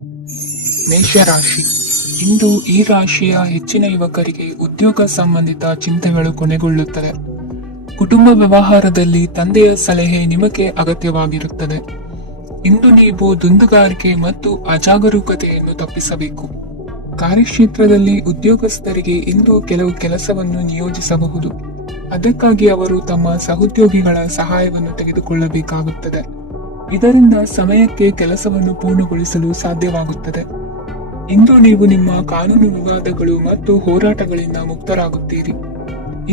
ಮೇಷರಾಶಿ. ಇಂದು ಈ ರಾಶಿಯ ಹೆಚ್ಚಿನ ಯುವಕರಿಗೆ ಉದ್ಯೋಗ ಸಂಬಂಧಿತ ಚಿಂತೆಗಳು ಕೊನೆಗೊಳ್ಳುತ್ತದೆ. ಕುಟುಂಬ ವ್ಯವಹಾರದಲ್ಲಿ ತಂದೆಯ ಸಲಹೆ ನಿಮಗೆ ಅಗತ್ಯವಾಗಿರುತ್ತದೆ. ಇಂದು ನೀವು ದುಂದುಗಾರಿಕೆ ಮತ್ತು ಅಜಾಗರೂಕತೆಯನ್ನು ತಪ್ಪಿಸಬೇಕು. ಕಾರ್ಯಕ್ಷೇತ್ರದಲ್ಲಿ ಉದ್ಯೋಗಸ್ಥರಿಗೆ ಇಂದು ಕೆಲವು ಕೆಲಸವನ್ನು ನಿಯೋಜಿಸಬಹುದು. ಅದಕ್ಕಾಗಿ ಅವರು ತಮ್ಮ ಸಹೋದ್ಯೋಗಿಗಳ ಸಹಾಯವನ್ನು ತೆಗೆದುಕೊಳ್ಳಬೇಕಾಗುತ್ತದೆ. ಇದರಿಂದ ಸಮಯಕ್ಕೆ ಕೆಲಸವನ್ನು ಪೂರ್ಣಗೊಳಿಸಲು ಸಾಧ್ಯವಾಗುತ್ತದೆ. ಇಂದು ನೀವು ನಿಮ್ಮ ಕಾನೂನು ವಿವಾದಗಳು ಮತ್ತು ಹೋರಾಟಗಳಿಂದ ಮುಕ್ತರಾಗುತ್ತೀರಿ.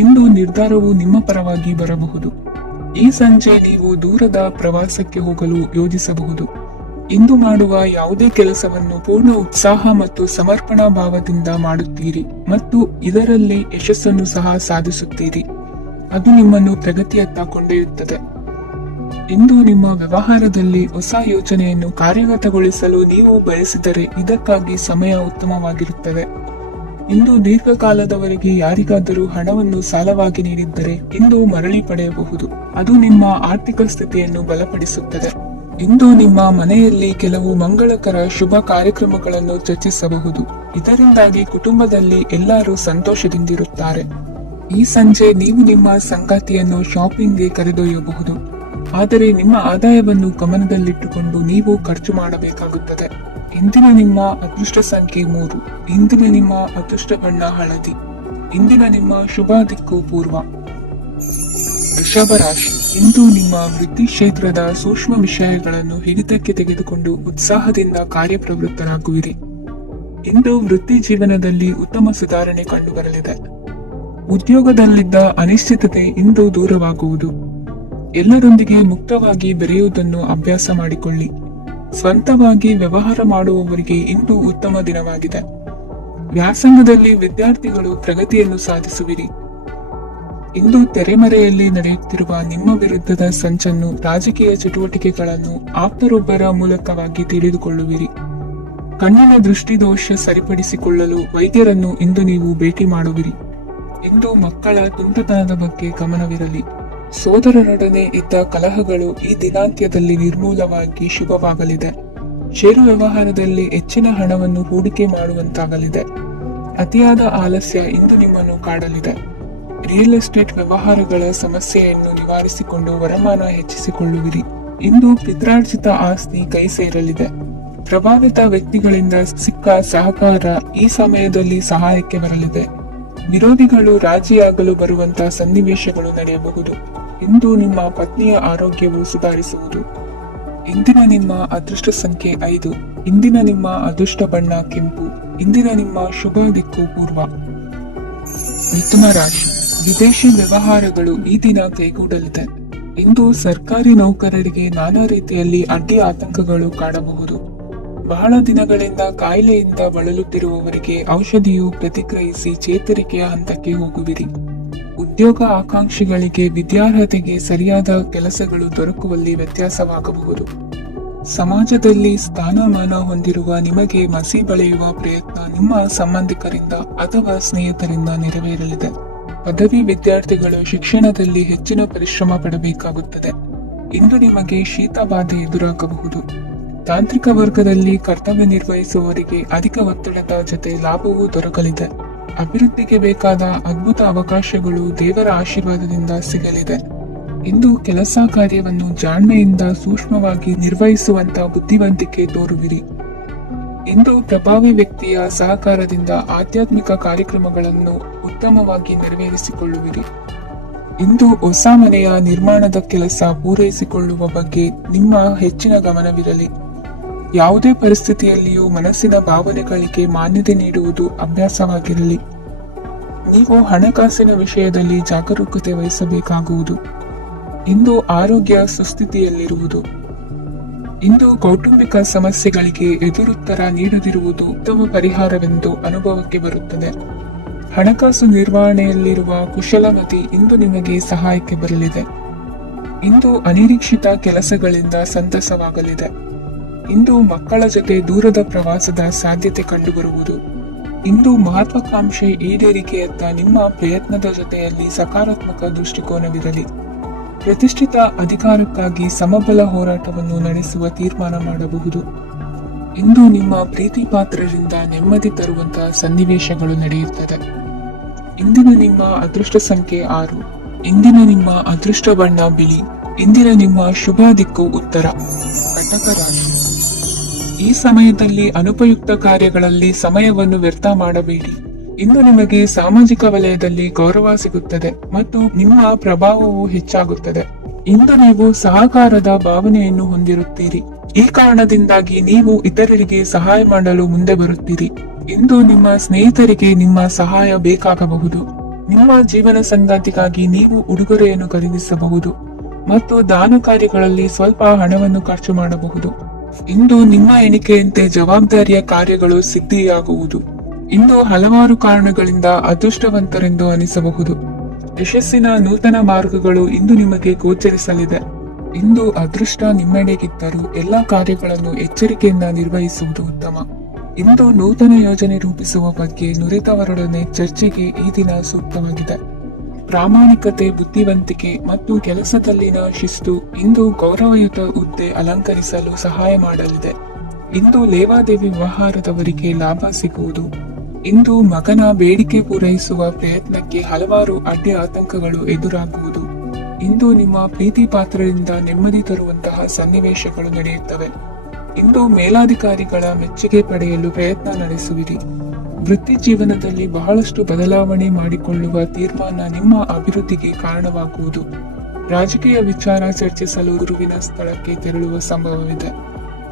ಇಂದು ನಿರ್ಧಾರವು ನಿಮ್ಮ ಪರವಾಗಿ ಬರಬಹುದು. ಈ ಸಂಜೆ ನೀವು ದೂರದ ಪ್ರವಾಸಕ್ಕೆ ಹೋಗಲು ಯೋಜಿಸಬಹುದು. ಇಂದು ಮಾಡುವ ಯಾವುದೇ ಕೆಲಸವನ್ನು ಪೂರ್ಣ ಉತ್ಸಾಹ ಮತ್ತು ಸಮರ್ಪಣಾ ಭಾವದಿಂದ ಮಾಡುತ್ತೀರಿ ಮತ್ತು ಇದರಲ್ಲಿ ಯಶಸ್ಸನ್ನು ಸಹ ಸಾಧಿಸುತ್ತೀರಿ. ಅದು ನಿಮ್ಮನ್ನು ಪ್ರಗತಿಯತ್ತ ಕೊಂಡೊಯ್ಯುತ್ತದೆ. ಇಂದು ನಿಮ್ಮ ವ್ಯವಹಾರದಲ್ಲಿ ಹೊಸ ಯೋಜನೆಯನ್ನು ಕಾರ್ಯಗತಗೊಳಿಸಲು ನೀವು ಬಯಸಿದರೆ ಇದಕ್ಕಾಗಿ ಸಮಯ ಉತ್ತಮವಾಗಿರುತ್ತದೆ. ಇಂದು ದೀರ್ಘಕಾಲದವರೆಗೆ ಯಾರಿಗಾದರೂ ಹಣವನ್ನು ಸಾಲವಾಗಿ ನೀಡಿದ್ದರೆ ಇಂದು ಮರಳಿ ಪಡೆಯಬಹುದು. ಅದು ನಿಮ್ಮ ಆರ್ಥಿಕ ಸ್ಥಿತಿಯನ್ನು ಬಲಪಡಿಸುತ್ತದೆ. ಇಂದು ನಿಮ್ಮ ಮನೆಯಲ್ಲಿ ಕೆಲವು ಮಂಗಳಕರ ಶುಭ ಕಾರ್ಯಕ್ರಮಗಳನ್ನು ಚರ್ಚಿಸಬಹುದು. ಇದರಿಂದಾಗಿ ಕುಟುಂಬದಲ್ಲಿ ಎಲ್ಲರೂ ಸಂತೋಷದಿಂದಿರುತ್ತಾರೆ. ಈ ಸಂಜೆ ನೀವು ನಿಮ್ಮ ಸಂಗಾತಿಯನ್ನು ಶಾಪಿಂಗ್ಗೆ ಕರೆದೊಯ್ಯಬಹುದು. ಆದರೆ ನಿಮ್ಮ ಆದಾಯವನ್ನು ಗಮನದಲ್ಲಿಟ್ಟುಕೊಂಡು ನೀವು ಖರ್ಚು ಮಾಡಬೇಕಾಗುತ್ತದೆ. ಇಂದಿನ ನಿಮ್ಮ ಅದೃಷ್ಟ ಸಂಖ್ಯೆ 3. ಇಂದಿನ ನಿಮ್ಮ ಅದೃಷ್ಟ ಬಣ್ಣ ಹಳದಿ. ಇಂದಿನ ನಿಮ್ಮ ಶುಭ ದಿಕ್ಕು ಪೂರ್ವ. ವೃಷಭ ರಾಶಿ. ಇಂದು ನಿಮ್ಮ ವೃತ್ತಿ ಕ್ಷೇತ್ರದ ಸೂಕ್ಷ್ಮ ವಿಷಯಗಳನ್ನು ಹಿಡಿತಕ್ಕೆ ತೆಗೆದುಕೊಂಡು ಉತ್ಸಾಹದಿಂದ ಕಾರ್ಯಪ್ರವೃತ್ತರಾಗುವಿರಿ. ಇಂದು ವೃತ್ತಿ ಜೀವನದಲ್ಲಿ ಉತ್ತಮ ಸುಧಾರಣೆ ಕಂಡುಬರಲಿದೆ. ಉದ್ಯೋಗದಲ್ಲಿದ್ದ ಅನಿಶ್ಚಿತತೆ ಇಂದು ದೂರವಾಗುವುದು. ಎಲ್ಲರೊಂದಿಗೆ ಮುಕ್ತವಾಗಿ ಬೆರೆಯುವುದನ್ನು ಅಭ್ಯಾಸ ಮಾಡಿಕೊಳ್ಳಿ. ಸ್ವಂತವಾಗಿ ವ್ಯವಹಾರ ಮಾಡುವವರಿಗೆ ಇಂದು ಉತ್ತಮ ದಿನವಾಗಿದೆ. ವ್ಯಾಸಂಗದಲ್ಲಿ ವಿದ್ಯಾರ್ಥಿಗಳು ಪ್ರಗತಿಯನ್ನು ಸಾಧಿಸುವಿರಿ. ಇಂದು ತೆರೆಮರೆಯಲ್ಲಿ ನಡೆಯುತ್ತಿರುವ ನಿಮ್ಮ ವಿರುದ್ಧದ ಸಂಚನ್ನು, ರಾಜಕೀಯ ಚಟುವಟಿಕೆಗಳನ್ನು ಆಪ್ತರೊಬ್ಬರ ಮೂಲಕವಾಗಿ ತಿಳಿದುಕೊಳ್ಳುವಿರಿ. ಕಣ್ಣಿನ ದೃಷ್ಟಿದೋಷ ಸರಿಪಡಿಸಿಕೊಳ್ಳಲು ವೈದ್ಯರನ್ನು ಇಂದು ನೀವು ಭೇಟಿ ಮಾಡುವಿರಿ. ಇಂದು ಮಕ್ಕಳ ತುಂಟತನದ ಬಗ್ಗೆ ಗಮನವಿರಲಿ. ಸೋದರರೊಡನೆ ಇದ್ದ ಕಲಹಗಳು ಈ ದಿನಾಂತ್ಯದಲ್ಲಿ ನಿರ್ಮೂಲವಾಗಿ ಶುಭವಾಗಲಿದೆ. ಷೇರು ವ್ಯವಹಾರದಲ್ಲಿ ಹೆಚ್ಚಿನ ಹಣವನ್ನು ಹೂಡಿಕೆ ಮಾಡುವಂತಾಗಲಿದೆ. ಅತಿಯಾದ ಆಲಸ್ಯ ಇಂದು ನಿಮ್ಮನ್ನು ಕಾಡಲಿದೆ. ರಿಯಲ್ ಎಸ್ಟೇಟ್ ವ್ಯವಹಾರಗಳ ಸಮಸ್ಯೆಯನ್ನು ನಿವಾರಿಸಿಕೊಂಡು ವರಮಾನ ಹೆಚ್ಚಿಸಿಕೊಳ್ಳುವಿರಿ. ಇಂದು ಪಿತ್ರಾರ್ಜಿತ ಆಸ್ತಿ ಕೈ ಸೇರಲಿದೆ. ಪ್ರಭಾವಿತ ವ್ಯಕ್ತಿಗಳಿಂದ ಸಿಕ್ಕ ಸಹಕಾರ ಈ ಸಮಯದಲ್ಲಿ ಸಹಾಯಕ್ಕೆ ಬರಲಿದೆ. ವಿರೋಧಿಗಳು ರಾಜಿಯಾಗಲು ಬರುವಂತಹ ಸನ್ನಿವೇಶಗಳು ನಡೆಯಬಹುದು. ಇಂದು ನಿಮ್ಮ ಪತ್ನಿಯ ಆರೋಗ್ಯವು ಸುಧಾರಿಸುವುದು. ಇಂದಿನ ನಿಮ್ಮ ಅದೃಷ್ಟ ಸಂಖ್ಯೆ 5. ಇಂದಿನ ನಿಮ್ಮ ಅದೃಷ್ಟ ಬಣ್ಣ ಕೆಂಪು. ಇಂದಿನ ನಿಮ್ಮ ಶುಭ ದಿಕ್ಕು ಪೂರ್ವ. ಮಿಥುನ ರಾಶಿ. ವಿದೇಶಿ ವ್ಯವಹಾರಗಳು ಈ ದಿನ ಕೈಗೂಡಲಿದೆ. ಇಂದು ಸರ್ಕಾರಿ ನೌಕರರಿಗೆ ನಾನಾ ರೀತಿಯಲ್ಲಿ ಅಡ್ಡಿ ಆತಂಕಗಳು ಕಾಡಬಹುದು. ಬಹಳ ದಿನಗಳಿಂದ ಕಾಯಿಲೆಯಿಂದ ಬಳಲುತ್ತಿರುವವರಿಗೆ ಔಷಧಿಯು ಪ್ರತಿಕ್ರಿಯಿಸಿ ಚೇತರಿಕೆಯ ಹಂತಕ್ಕೆ ಹೋಗುವಿರಿ. ಉದ್ಯೋಗ ಆಕಾಂಕ್ಷಿಗಳಿಗೆ ವಿದ್ಯಾರ್ಹತೆಗೆ ಸರಿಯಾದ ಕೆಲಸಗಳು ದೊರಕುವಲ್ಲಿ ವ್ಯತ್ಯಾಸವಾಗಬಹುದು. ಸಮಾಜದಲ್ಲಿ ಸ್ಥಾನಮಾನ ಹೊಂದಿರುವ ನಿಮಗೆ ಮಸಿ ಬಳಿಯುವ ಪ್ರಯತ್ನ ನಿಮ್ಮ ಸಂಬಂಧಿಕರಿಂದ ಅಥವಾ ಸ್ನೇಹಿತರಿಂದ ನೆರವೇರಲಿದೆ. ಪದವಿ ವಿದ್ಯಾರ್ಥಿಗಳು ಶಿಕ್ಷಣದಲ್ಲಿ ಹೆಚ್ಚಿನ ಪರಿಶ್ರಮ ಪಡಬೇಕಾಗುತ್ತದೆ. ಇಂದು ನಿಮಗೆ ಶೀತ ಬಾಧೆ ಎದುರಾಗಬಹುದು. ತಾಂತ್ರಿಕ ವರ್ಗದಲ್ಲಿ ಕರ್ತವ್ಯ ನಿರ್ವಹಿಸುವವರಿಗೆ ಅಧಿಕ ಒತ್ತಡದ ಜೊತೆ ಲಾಭವೂ ದೊರಕಲಿದೆ. ಅಭಿವೃದ್ಧಿಗೆ ಬೇಕಾದ ಅದ್ಭುತ ಅವಕಾಶಗಳು ದೇವರ ಆಶೀರ್ವಾದದಿಂದ ಸಿಗಲಿದೆ. ಇಂದು ಕೆಲಸ ಕಾರ್ಯವನ್ನು ಜಾಣ್ಮೆಯಿಂದ ಸೂಕ್ಷ್ಮವಾಗಿ ನಿರ್ವಹಿಸುವಂತ ಬುದ್ಧಿವಂತಿಕೆ ತೋರುವಿರಿ. ಇಂದು ಪ್ರಭಾವಿ ವ್ಯಕ್ತಿಯ ಸಹಕಾರದಿಂದ ಆಧ್ಯಾತ್ಮಿಕ ಕಾರ್ಯಕ್ರಮಗಳನ್ನು ಉತ್ತಮವಾಗಿ ನೆರವೇರಿಸಿಕೊಳ್ಳುವಿರಿ. ಇಂದು ಹೊಸ ಮನೆಯ ನಿರ್ಮಾಣದ ಕೆಲಸ ಪೂರೈಸಿಕೊಳ್ಳುವ ಬಗ್ಗೆ ನಿಮ್ಮ ಹೆಚ್ಚಿನ ಗಮನವಿರಲಿ. ಯಾವುದೇ ಪರಿಸ್ಥಿತಿಯಲ್ಲಿಯೂ ಮನಸ್ಸಿನ ಭಾವನೆಗಳಿಗೆ ಮಾನ್ಯತೆ ನೀಡುವುದು ಅಭ್ಯಾಸವಾಗಿರಲಿ. ನೀವು ಹಣಕಾಸಿನ ವಿಷಯದಲ್ಲಿ ಜಾಗರೂಕತೆ ವಹಿಸಬೇಕಾಗುವುದು. ಇಂದು ಆರೋಗ್ಯ ಸುಸ್ಥಿತಿಯಲ್ಲಿರುವುದು. ಇಂದು ಕೌಟುಂಬಿಕ ಸಮಸ್ಯೆಗಳಿಗೆ ಎದುರುತ್ತರ ನೀಡದಿರುವುದು ಉತ್ತಮ ಪರಿಹಾರವೆಂದು ಅನುಭವಕ್ಕೆ ಬರುತ್ತದೆ. ಹಣಕಾಸು ನಿರ್ವಹಣೆಯಲ್ಲಿರುವ ಕುಶಲಮತಿ ಇಂದು ನಿಮಗೆ ಸಹಾಯಕ್ಕೆ ಬರಲಿದೆ. ಇಂದು ಅನಿರೀಕ್ಷಿತ ಕೆಲಸಗಳಿಂದ ಸಂತಸವಾಗಲಿದೆ. ಇಂದು ಮಕ್ಕಳ ಜೊತೆ ದೂರದ ಪ್ರವಾಸದ ಸಾಧ್ಯತೆ ಕಂಡುಬರುವುದು. ಇಂದು ಮಹತ್ವಾಕಾಂಕ್ಷೆ ಈಡೇರಿಕೆಯತ್ತ ನಿಮ್ಮ ಪ್ರಯತ್ನದ ಜೊತೆಯಲ್ಲಿ ಸಕಾರಾತ್ಮಕ ದೃಷ್ಟಿಕೋನವಿರಲಿ. ಪ್ರತಿಷ್ಠಿತ ಅಧಿಕಾರಕ್ಕಾಗಿ ಸಮಬಲ ಹೋರಾಟವನ್ನು ನಡೆಸುವ ತೀರ್ಮಾನ ಮಾಡಬಹುದು. ಇಂದು ನಿಮ್ಮ ಪ್ರೀತಿ ಪಾತ್ರರಿಂದ ನೆಮ್ಮದಿ ತರುವಂತಹ ಸನ್ನಿವೇಶಗಳು ನಡೆಯುತ್ತದೆ. ಇಂದಿನ ನಿಮ್ಮ ಅದೃಷ್ಟ ಸಂಖ್ಯೆ 6. ಇಂದಿನ ನಿಮ್ಮ ಅದೃಷ್ಟ ಬಣ್ಣ ಬಿಳಿ. ಇಂದಿನ ನಿಮ್ಮ ಶುಭ ದಿಕ್ಕು ಉತ್ತರ. ಕಟಕ ರಾಶಿ. ಈ ಸಮಯದಲ್ಲಿ ಅನುಪಯುಕ್ತ ಕಾರ್ಯಗಳಲ್ಲಿ ಸಮಯವನ್ನು ವ್ಯರ್ಥ ಮಾಡಬೇಡಿ. ಇಂದು ನಿಮಗೆ ಸಾಮಾಜಿಕ ವಲಯದಲ್ಲಿ ಗೌರವ ಸಿಗುತ್ತದೆ ಮತ್ತು ನಿಮ್ಮ ಪ್ರಭಾವವು ಹೆಚ್ಚಾಗುತ್ತದೆ. ಇಂದು ನೀವು ಸಹಕಾರದ ಭಾವನೆಯನ್ನು ಹೊಂದಿರುತ್ತೀರಿ. ಈ ಕಾರಣದಿಂದಾಗಿ ನೀವು ಇತರರಿಗೆ ಸಹಾಯ ಮಾಡಲು ಮುಂದೆ ಬರುತ್ತೀರಿ. ಇಂದು ನಿಮ್ಮ ಸ್ನೇಹಿತರಿಗೆ ನಿಮ್ಮ ಸಹಾಯ ಬೇಕಾಗಬಹುದು. ನಿಮ್ಮ ಜೀವನ ಸಂಗಾತಿಗಾಗಿ ನೀವು ಉಡುಗೊರೆಯನ್ನು ಖರೀದಿಸಬಹುದು ಮತ್ತು ದಾನ ಕಾರ್ಯಗಳಲ್ಲಿ ಸ್ವಲ್ಪ ಹಣವನ್ನು ಖರ್ಚು ಮಾಡಬಹುದು. ಇಂದು ನಿಮ್ಮ ಎಣಿಕೆಯಂತೆ ಜವಾಬ್ದಾರಿಯ ಕಾರ್ಯಗಳು ಸಿದ್ಧಿಯಾಗುವುದು. ಇಂದು ಹಲವಾರು ಕಾರಣಗಳಿಂದ ಅದೃಷ್ಟವಂತರೆಂದು ಅನಿಸಬಹುದು. ಯಶಸ್ಸಿನ ನೂತನ ಮಾರ್ಗಗಳು ಇಂದು ನಿಮಗೆ ಗೋಚರಿಸಲಿದೆ. ಇಂದು ಅದೃಷ್ಟ ನಿಮ್ಮೆಡೆಗಿದ್ದರೂ ಎಲ್ಲಾ ಕಾರ್ಯಗಳನ್ನು ಎಚ್ಚರಿಕೆಯಿಂದ ನಿರ್ವಹಿಸುವುದು ಉತ್ತಮ. ಇಂದು ನೂತನ ಯೋಜನೆ ರೂಪಿಸುವ ಬಗ್ಗೆ ನುರಿತವರೊಡನೆ ಚರ್ಚೆಗೆ ಈ ದಿನ ಸೂಕ್ತವಾಗಿದೆ. ಪ್ರಾಮಾಣಿಕತೆ, ಬುದ್ಧಿವಂತಿಕೆ ಮತ್ತು ಕೆಲಸದಲ್ಲಿನ ಶಿಸ್ತು ಇಂದು ಗೌರವಯುತ ಹುದ್ದೆ ಅಲಂಕರಿಸಲು ಸಹಾಯ ಮಾಡಲಿದೆ. ಇಂದು ಲೇವಾದೇವಿ ವ್ಯವಹಾರದವರಿಗೆ ಲಾಭ ಸಿಗುವುದು. ಇಂದು ಮಗನ ಬೇಡಿಕೆ ಪೂರೈಸುವ ಪ್ರಯತ್ನಕ್ಕೆ ಹಲವಾರು ಅಡ್ಡಿ ಆತಂಕಗಳು ಎದುರಾಗುವುದು. ಇಂದು ನಿಮ್ಮ ಪ್ರೀತಿ ಪಾತ್ರರಿಂದ ನೆಮ್ಮದಿ ತರುವಂತಹ ಸನ್ನಿವೇಶಗಳು ನಡೆಯುತ್ತವೆ. ಇಂದು ಮೇಲಾಧಿಕಾರಿಗಳ ಮೆಚ್ಚುಗೆ ಪಡೆಯಲು ಪ್ರಯತ್ನ ನಡೆಸುವಿರಿ. ವೃತ್ತಿ ಜೀವನದಲ್ಲಿ ಬಹಳಷ್ಟು ಬದಲಾವಣೆ ಮಾಡಿಕೊಳ್ಳುವ ತೀರ್ಮಾನ ನಿಮ್ಮ ಅಭಿವೃದ್ಧಿಗೆ ಕಾರಣವಾಗುವುದು. ರಾಜಕೀಯ ವಿಚಾರ ಚರ್ಚಿಸಲು ಗುರುವಿನ ಸ್ಥಳಕ್ಕೆ ತೆರಳುವ ಸಂಭವವಿದೆ.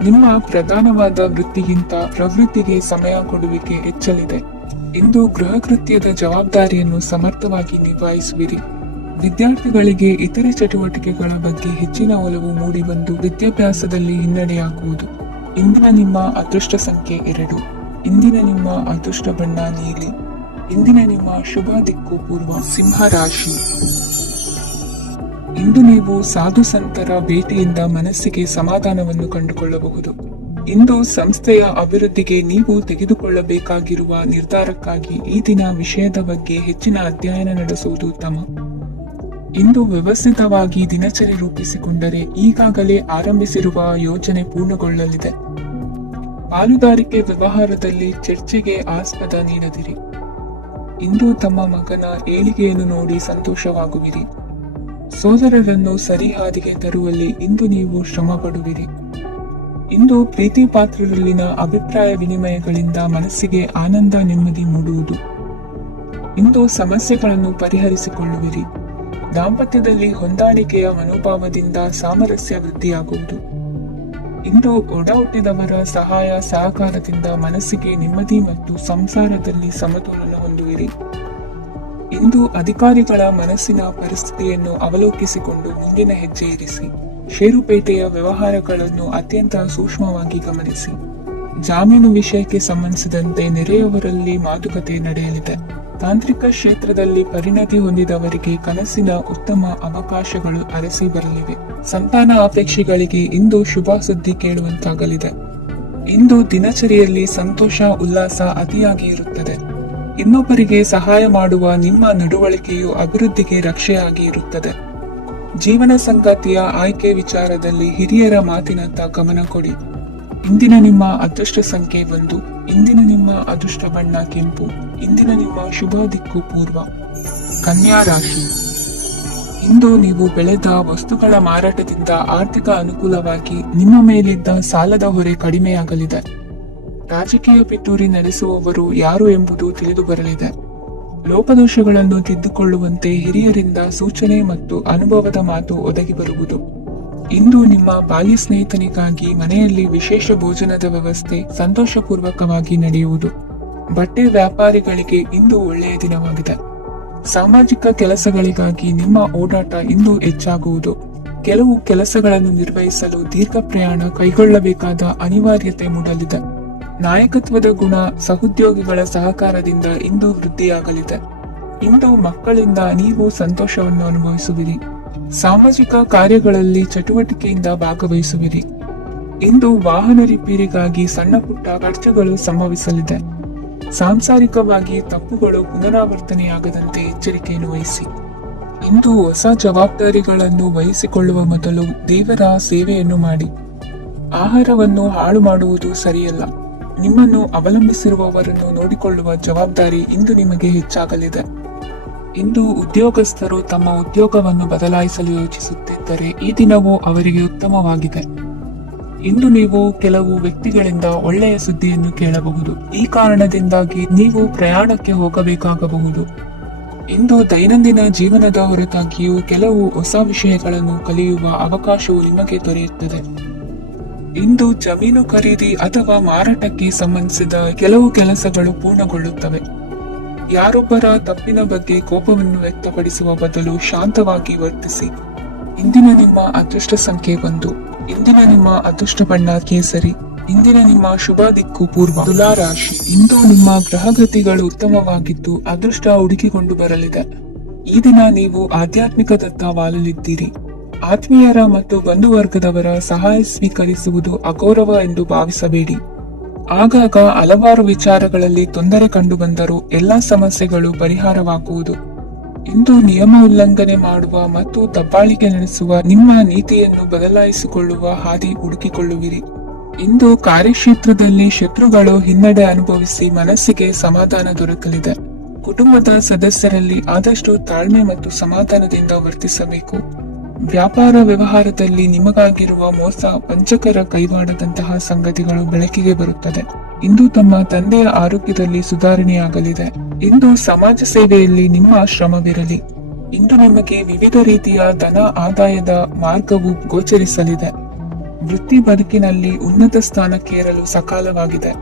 ನಿಮ್ಮ ಪ್ರಧಾನವಾದ ವೃತ್ತಿಗಿಂತ ಪ್ರವೃತ್ತಿಗೆ ಸಮಯ ಕೊಡುವಿಕೆ ಹೆಚ್ಚಲಿದೆ. ಇಂದು ಗೃಹ ಕೃತ್ಯದ ಜವಾಬ್ದಾರಿಯನ್ನು ಸಮರ್ಥವಾಗಿ ನಿಭಾಯಿಸುವಿರಿ. ವಿದ್ಯಾರ್ಥಿಗಳಿಗೆ ಇತರೆ ಚಟುವಟಿಕೆಗಳ ಬಗ್ಗೆ ಹೆಚ್ಚಿನ ಒಲವು ಮೂಡಿಬಂದು ವಿದ್ಯಾಭ್ಯಾಸದಲ್ಲಿ ಹಿನ್ನಡೆಯಾಗುವುದು. ಇಂದಿನ ನಿಮ್ಮ ಅದೃಷ್ಟ ಸಂಖ್ಯೆ 2. ಇಂದಿನ ನಿಮ್ಮ ಅದೃಷ್ಟ ಬಣ್ಣ ನೀಲಿ. ಇಂದಿನ ನಿಮ್ಮ ಶುಭ ದಿಕ್ಕು ಪೂರ್ವ. ಸಿಂಹ ರಾಶಿ. ಇಂದು ನೀವು ಸಾಧು ಸಂತರ ಭೇಟಿಯಿಂದ ಮನಸ್ಸಿಗೆ ಸಮಾಧಾನವನ್ನು ಕಂಡುಕೊಳ್ಳಬಹುದು. ಇಂದು ಸಂಸ್ಥೆಯ ಅಭಿವೃದ್ಧಿಗೆ ನೀವು ತೆಗೆದುಕೊಳ್ಳಬೇಕಾಗಿರುವ ನಿರ್ಧಾರಕ್ಕಾಗಿ ಈ ದಿನ ವಿಷಯದ ಬಗ್ಗೆ ಹೆಚ್ಚಿನ ಅಧ್ಯಯನ ನಡೆಸುವುದು ಉತ್ತಮ. ಇಂದು ವ್ಯವಸ್ಥಿತವಾಗಿ ದಿನಚರಿ ರೂಪಿಸಿಕೊಂಡರೆ ಈಗಾಗಲೇ ಆರಂಭಿಸಿರುವ ಯೋಜನೆ ಪೂರ್ಣಗೊಳ್ಳಲಿದೆ. ಪಾಲುದಾರಿಕೆ ವ್ಯವಹಾರದಲ್ಲಿ ಚರ್ಚೆಗೆ ಆಸ್ಪದ ನೀಡದಿರಿ. ಇಂದು ತಮ್ಮ ಮಗನ ಏಳಿಗೆಯನ್ನು ನೋಡಿ ಸಂತೋಷವಾಗುವಿರಿ. ಸೋದರರನ್ನು ಸರಿ ಹಾದಿಗೆ ತರುವಲ್ಲಿ ಇಂದು ನೀವು ಶ್ರಮ ಪಡುವಿರಿ. ಇಂದು ಪ್ರೀತಿ ಪಾತ್ರರಲ್ಲಿನ ಅಭಿಪ್ರಾಯ ವಿನಿಮಯಗಳಿಂದ ಮನಸ್ಸಿಗೆ ಆನಂದ, ನೆಮ್ಮದಿ ಮೂಡುವುದು. ಇಂದು ಸಮಸ್ಯೆಗಳನ್ನು ಪರಿಹರಿಸಿಕೊಳ್ಳುವಿರಿ. ದಾಂಪತ್ಯದಲ್ಲಿ ಹೊಂದಾಣಿಕೆಯ ಮನೋಭಾವದಿಂದ ಸಾಮರಸ್ಯ ವೃದ್ಧಿಯಾಗುವುದು. ಇಂದು ಒಡ ಹುಟ್ಟಿದವರ ಸಹಾಯ ಸಹಕಾರದಿಂದ ಮನಸ್ಸಿಗೆ ನೆಮ್ಮದಿ ಮತ್ತು ಸಂಸಾರದಲ್ಲಿ ಸಮತೋಲನ ಹೊಂದುವಿರಿ. ಇಂದು ಅಧಿಕಾರಿಗಳ ಮನಸ್ಸಿನ ಪರಿಸ್ಥಿತಿಯನ್ನು ಅವಲೋಕಿಸಿಕೊಂಡು ಮುಂದಿನ ಹೆಜ್ಜೆ ಇರಿಸಿ. ಷೇರುಪೇಟೆಯ ವ್ಯವಹಾರಗಳನ್ನು ಅತ್ಯಂತ ಸೂಕ್ಷ್ಮವಾಗಿ ಗಮನಿಸಿ. ಜಾಮೀನು ವಿಷಯಕ್ಕೆ ಸಂಬಂಧಿಸಿದಂತೆ ನೆರೆಯವರಲ್ಲಿ ಮಾತುಕತೆ ನಡೆಯಲಿದೆ. ತಾಂತ್ರಿಕ ಕ್ಷೇತ್ರದಲ್ಲಿ ಪರಿಣತಿ ಹೊಂದಿದವರಿಗೆ ಕನಸಿನ ಉತ್ತಮ ಅವಕಾಶಗಳು ಅರಸಿ ಬರಲಿವೆ. ಸಂತಾನ ಅಪೇಕ್ಷೆಗಳಿಗೆ ಇಂದು ಶುಭ ಸುದ್ದಿ ಕೇಳುವಂತಾಗಲಿದೆ. ಇಂದು ದಿನಚರಿಯಲ್ಲಿ ಸಂತೋಷ, ಉಲ್ಲಾಸ ಅತಿಯಾಗಿ ಇರುತ್ತದೆ. ಇನ್ನೊಬ್ಬರಿಗೆ ಸಹಾಯ ಮಾಡುವ ನಿಮ್ಮ ನಡವಳಿಕೆಯು ಅಭಿವೃದ್ಧಿಗೆ ರಕ್ಷೆಯಾಗಿ ಇರುತ್ತದೆ. ಜೀವನ ಸಂಗಾತಿಯ ಆಯ್ಕೆ ವಿಚಾರದಲ್ಲಿ ಹಿರಿಯರ ಮಾತಿನತ್ತ ಗಮನ ಕೊಡಿ. ಇಂದಿನ ನಿಮ್ಮ ಅದೃಷ್ಟ ಸಂಖ್ಯೆ 1. ಇಂದಿನ ನಿಮ್ಮ ಅದೃಷ್ಟ ಬಣ್ಣ ಕೆಂಪು. ಇಂದಿನ ನಿಮ್ಮ ಶುಭ ದಿಕ್ಕು ಪೂರ್ವ. ಕನ್ಯಾ ರಾಶಿ. ಇಂದು ನೀವು ಬೆಳೆದ ವಸ್ತುಗಳ ಮಾರಾಟದಿಂದ ಆರ್ಥಿಕ ಅನುಕೂಲವಾಗಿ ನಿಮ್ಮ ಮೇಲಿದ್ದ ಸಾಲದ ಹೊರೆ ಕಡಿಮೆಯಾಗಲಿದೆ. ರಾಜಕೀಯ ಪಿತೂರಿ ನಡೆಸುವವರು ಯಾರು ಎಂಬುದು ತಿಳಿದು ಬರಲಿದೆ. ಲೋಪದೋಷಗಳನ್ನು ತಿದ್ದುಕೊಳ್ಳುವಂತೆ ಹಿರಿಯರಿಂದ ಸೂಚನೆ ಮತ್ತು ಅನುಭವದ ಮಾತು ಒದಗಿ ಬರುವುದು. ಇಂದು ನಿಮ್ಮ ಬಾಲ್ಯ ಸ್ನೇಹಿತನಿಗಾಗಿ ಮನೆಯಲ್ಲಿ ವಿಶೇಷ ಭೋಜನದ ವ್ಯವಸ್ಥೆ ಸಂತೋಷಪೂರ್ವಕವಾಗಿ ನಡೆಯುವುದು. ಬಟ್ಟೆ ವ್ಯಾಪಾರಿಗಳಿಗೆ ಇಂದು ಒಳ್ಳೆಯ ದಿನವಾಗಿದೆ. ಸಾಮಾಜಿಕ ಕೆಲಸಗಳಿಗಾಗಿ ನಿಮ್ಮ ಓಡಾಟ ಇಂದು ಹೆಚ್ಚಾಗುವುದು. ಕೆಲವು ಕೆಲಸಗಳನ್ನು ನಿರ್ವಹಿಸಲು ದೀರ್ಘ ಪ್ರಯಾಣ ಕೈಗೊಳ್ಳಬೇಕಾದ ಅನಿವಾರ್ಯತೆ ಮೂಡಲಿದೆ. ನಾಯಕತ್ವದ ಗುಣ, ಸಹೋದ್ಯೋಗಿಗಳ ಸಹಕಾರದಿಂದ ಇಂದು ವೃದ್ಧಿಯಾಗಲಿದೆ. ಇಂದು ಮಕ್ಕಳಿಂದ ನೀವು ಸಂತೋಷವನ್ನು ಅನುಭವಿಸುವಿರಿ. ಸಾಮಾಜಿಕ ಕಾರ್ಯಗಳಲ್ಲಿ ಚಟುವಟಿಕೆಯಿಂದ ಭಾಗವಹಿಸುವಿರಿ. ಇಂದು ವಾಹನ ರಿಪೇರಿಗಾಗಿ ಸಣ್ಣ ಪುಟ್ಟ ಖರ್ಚುಗಳು ಸಂಭವಿಸಲಿದೆ. ಸಾಂಸಾರಿಕವಾಗಿ ತಪ್ಪುಗಳು ಪುನರಾವರ್ತನೆಯಾಗದಂತೆ ಎಚ್ಚರಿಕೆಯನ್ನು ವಹಿಸಿ. ಇಂದು ಹೊಸ ಜವಾಬ್ದಾರಿಗಳನ್ನು ವಹಿಸಿಕೊಳ್ಳುವ ಮೊದಲು ದೇವರ ಸೇವೆಯನ್ನು ಮಾಡಿ. ಆಹಾರವನ್ನು ಹಾಳು ಮಾಡುವುದು ಸರಿಯಲ್ಲ. ನಿಮ್ಮನ್ನು ಅವಲಂಬಿಸಿರುವವರನ್ನು ನೋಡಿಕೊಳ್ಳುವ ಜವಾಬ್ದಾರಿ ಇಂದು ನಿಮಗೆ ಹೆಚ್ಚಾಗಲಿದೆ. ಇಂದು ಉದ್ಯೋಗಸ್ಥರು ತಮ್ಮ ಉದ್ಯೋಗವನ್ನು ಬದಲಾಯಿಸಲು ಯೋಚಿಸುತ್ತಿದ್ದರೆ ಈ ದಿನವೂ ಅವರಿಗೆ ಉತ್ತಮವಾಗಿದೆ. ಇಂದು ನೀವು ಕೆಲವು ವ್ಯಕ್ತಿಗಳಿಂದ ಒಳ್ಳೆಯ ಸುದ್ದಿಯನ್ನು ಕೇಳಬಹುದು. ಈ ಕಾರಣದಿಂದಾಗಿ ನೀವು ಪ್ರಯಾಣಕ್ಕೆ ಹೋಗಬೇಕಾಗಬಹುದು. ಇಂದು ದೈನಂದಿನ ಜೀವನದ ಹೊರತಾಗಿಯೂ ಕೆಲವು ಹೊಸ ವಿಷಯಗಳನ್ನು ಕಲಿಯುವ ಅವಕಾಶವು ನಿಮಗೆ ದೊರೆಯುತ್ತದೆ. ಇಂದು ಜಮೀನು ಖರೀದಿ ಅಥವಾ ಮಾರಾಟಕ್ಕೆ ಸಂಬಂಧಿಸಿದ ಕೆಲವು ಕೆಲಸಗಳು ಪೂರ್ಣಗೊಳ್ಳುತ್ತವೆ. ಯಾರೊಬ್ಬರ ತಪ್ಪಿನ ಬಗ್ಗೆ ಕೋಪವನ್ನು ವ್ಯಕ್ತಪಡಿಸುವ ಬದಲು ಶಾಂತವಾಗಿ ವರ್ತಿಸಿ. ಇಂದಿನ ನಿಮ್ಮ ಅದೃಷ್ಟ ಸಂಖ್ಯೆ 1. ಇಂದಿನ ನಿಮ್ಮ ಅದೃಷ್ಟ ಬಣ್ಣ ಕೇಸರಿ. ಇಂದಿನ ನಿಮ್ಮ ಶುಭ ದಿಕ್ಕು ಪೂರ್ವ. ತುಲಾ ರಾಶಿ. ಇಂದು ನಿಮ್ಮ ಗ್ರಹಗತಿಗಳು ಉತ್ತಮವಾಗಿದ್ದು ಅದೃಷ್ಟ ಹುಡುಕಿಕೊಂಡು ಬರಲಿದೆ. ಈ ದಿನ ನೀವು ಆಧ್ಯಾತ್ಮಿಕದತ್ತ ವಾಲಲಿದ್ದೀರಿ. ಆತ್ಮೀಯರ ಮತ್ತು ಬಂಧುವರ್ಗದವರ ಸಹಾಯ ಸ್ವೀಕರಿಸುವುದು ಅಗೌರವ ಎಂದು ಭಾವಿಸಬೇಡಿ. ಆಗಾಗ ಹಲವಾರು ವಿಚಾರಗಳಲ್ಲಿ ತೊಂದರೆ ಕಂಡುಬಂದರೂ ಎಲ್ಲಾ ಸಮಸ್ಯೆಗಳು ಪರಿಹಾರವಾಗುವುದು. ಇಂದು ನಿಯಮ ಉಲ್ಲಂಘನೆ ಮಾಡುವ ಮತ್ತು ದಬ್ಬಾಳಿಕೆ ನಡೆಸುವ ನಿಮ್ಮ ನೀತಿಯನ್ನು ಬದಲಾಯಿಸಿಕೊಳ್ಳುವ ಹಾದಿ ಹುಡುಕಿಕೊಳ್ಳುವಿರಿ. ಇಂದು ಕಾರ್ಯಕ್ಷೇತ್ರದಲ್ಲಿ ಶತ್ರುಗಳು ಹಿನ್ನಡೆ ಅನುಭವಿಸಿ ಮನಸ್ಸಿಗೆ ಸಮಾಧಾನ ದೊರಕಲಿದೆ. ಕುಟುಂಬದ ಸದಸ್ಯರಲ್ಲಿ ಆದಷ್ಟು ತಾಳ್ಮೆ ಮತ್ತು ಸಮಾಧಾನದಿಂದ ವರ್ತಿಸಬೇಕು. ವ್ಯಾಪಾರ ವ್ಯವಹಾರದಲ್ಲಿ ನಿಮಗಾಗಿರುವ ಮೋಸ, ವಂಚಕರ ಕೈವಾಡದಂತಹ ಸಂಗತಿಗಳು ಬೆಳಕಿಗೆ ಬರುತ್ತದೆ. ಇಂದು ತಮ್ಮ ತಂದೆಯ ಆರೋಗ್ಯದಲ್ಲಿ ಸುಧಾರಣೆಯಾಗಲಿದೆ. ಇಂದು ಸಮಾಜ ಸೇವೆಯಲ್ಲಿ ನಿಮ್ಮ ಶ್ರಮವಿರಲಿ. ಇಂದು ನಿಮಗೆ ವಿವಿಧ ರೀತಿಯ ಧನ ಆದಾಯದ ಮಾರ್ಗವು ಗೋಚರಿಸಲಿದೆ. ವೃತ್ತಿ ಬದುಕಿನಲ್ಲಿ ಉನ್ನತ ಸ್ಥಾನಕ್ಕೇರಲು ಸಕಾಲವಾಗಿದೆ.